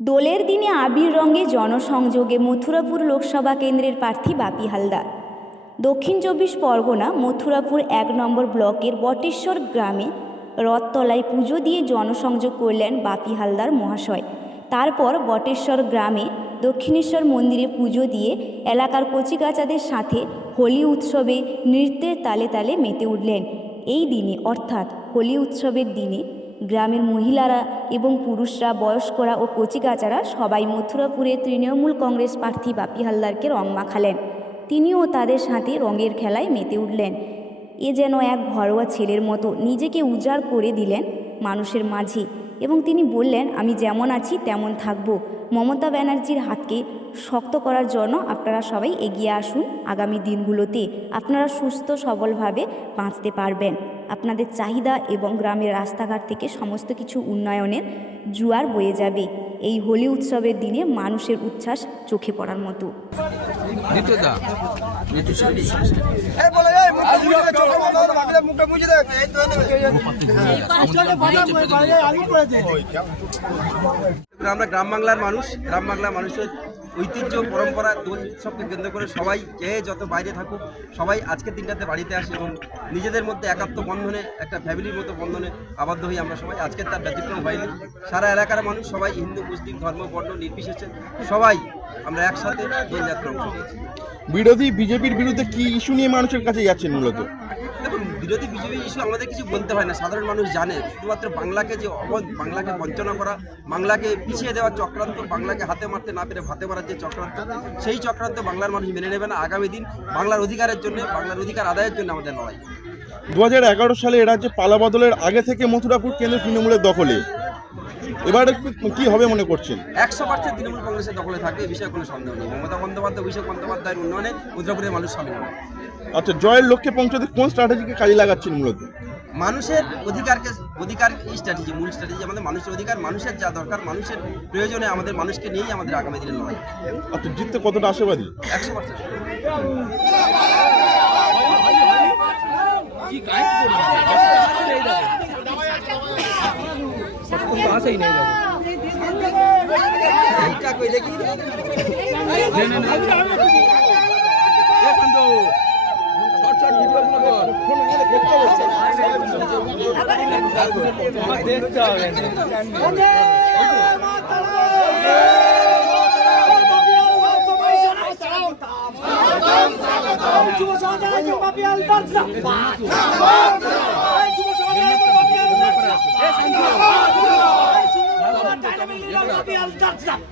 দোলের দিনে আবির রঙে জনসংযোগে মথুরাপুর লোকসভা কেন্দ্রের প্রার্থী বাপি হালদার। দক্ষিণ ২৪ পরগনা মথুরাপুর ১ নম্বর ব্লকের বটেশ্বর গ্রামে রথতলায় পুজো দিয়ে জনসংযোগ করলেন বাপি হালদার মহাশয়। তারপর বটেশ্বর গ্রামে দক্ষিণেশ্বর মন্দিরে পুজো দিয়ে এলাকার কচিকাঁচাদের সাথে হোলি উৎসবে নৃত্যের তালে তালে মেতে উঠলেন। এই দিনে অর্থাৎ হোলি উৎসবের দিনে গ্রামের মহিলারা এবং পুরুষরা, বয়স্করা ও কচিকাঁচারা সবাই মথুরাপুরের তৃণমূল কংগ্রেস প্রার্থী বাপি হালদারকে রং মাখালেন। তিনিও তাদের সাথে রঙের খেলায় মেতে উঠলেন। এ যেন এক ঘরোয়া ছেলের মতো নিজেকে উজাড় করে দিলেন মানুষের মাঝে এবং তিনি বললেন, আমি যেমন আছি তেমন থাকব। মমতা ব্যানার্জির হাতকে শক্ত করার জন্য আপনারা সবাই এগিয়ে আসুন। আগামী দিনগুলোতে আপনারা সুস্থ সবলভাবে বাঁচতে পারবেন। আপনাদের চাহিদা এবং গ্রামের রাস্তাঘাট থেকে সমস্ত কিছু উন্নয়নের জোয়ার বয়ে যাবে। এই হোলি উৎসবের দিনে মানুষের উচ্ছ্বাস চোখে পড়ার মতো। আমরা গ্রাম বাংলার মানুষের ঐতিহ্য পরম্পরা দোল উৎসবকে কেন্দ্র করে সবাই যে যত বাইরে থাকুক সবাই আজকের দিনটাতে বাড়িতে আসে এবং নিজেদের মধ্যে একাত্ম বন্ধনে, একটা ফ্যামিলির মতো বন্ধনে আবদ্ধ হই আমরা সবাই। আজকের তার ব্যতিক্রম হয়নি। সারা এলাকার মানুষ সবাই, হিন্দু মুসলিম ধর্ম বর্ণ নির্বিশেষে সবাই আমরা একসাথে দোলযাত্রা অংশ নিয়েছি। বিজেপির বিরুদ্ধে কি ইস্যু নিয়ে মানুষের কাছে যাচ্ছেন মূলত? দেখুন, বিরোধী বিজেপি ইস্যু আমাদের কিছু বলতে হয় না, সাধারণ মানুষ জানে। শুধুমাত্র বাংলাকে যে বাংলাকে বঞ্চনা করা, বাংলাকে পিছিয়ে দেওয়ার চক্রান্ত, বাংলাকে হাতে মারতে না পেরে ভাতে মারার যে চক্রান্ত, সেই চক্রান্ত বাংলার মানুষ মেনে নেবে না। আগামী দিন বাংলার অধিকারের জন্য, বাংলার অধিকার আদায়ের জন্য আমাদের লড়াই। 2011 সালে এ রাজ্যে পালা বদলের আগে থেকে মথুরাপুর কেন্দ্র তৃণমূলের দখলে, এবারে কি হবে মনে করছেন? 100% তৃণমূল কংগ্রেসের দখলে থাকবে, এই বিষয়ে কোনো সন্দেহ নেই। মমতা বন্দ্যোপাধ্যায়, অভিষেক বন্দ্যোপাধ্যায়ের উন্নয়নে মথুরাপুরের মানুষ সামিল হবে। আচ্ছা, জয়ের লক্ষ্যে পৌঁছতে কোন স্ট্র্যাটেজিকে কাজে লাগাচ্ছেন মূলত? মানুষের অধিকার স্ট্র্যাটেজি, মূল স্ট্র্যাটেজি আমাদের মানুষের অধিকার, মানুষের যা দরকার, মানুষের প্রয়োজনে আমাদের মানুষকে নিয়েই আমাদের আগামী দিনের লড়াই। আচ্ছা, জিততে কতটা আশাবাদী? 100%।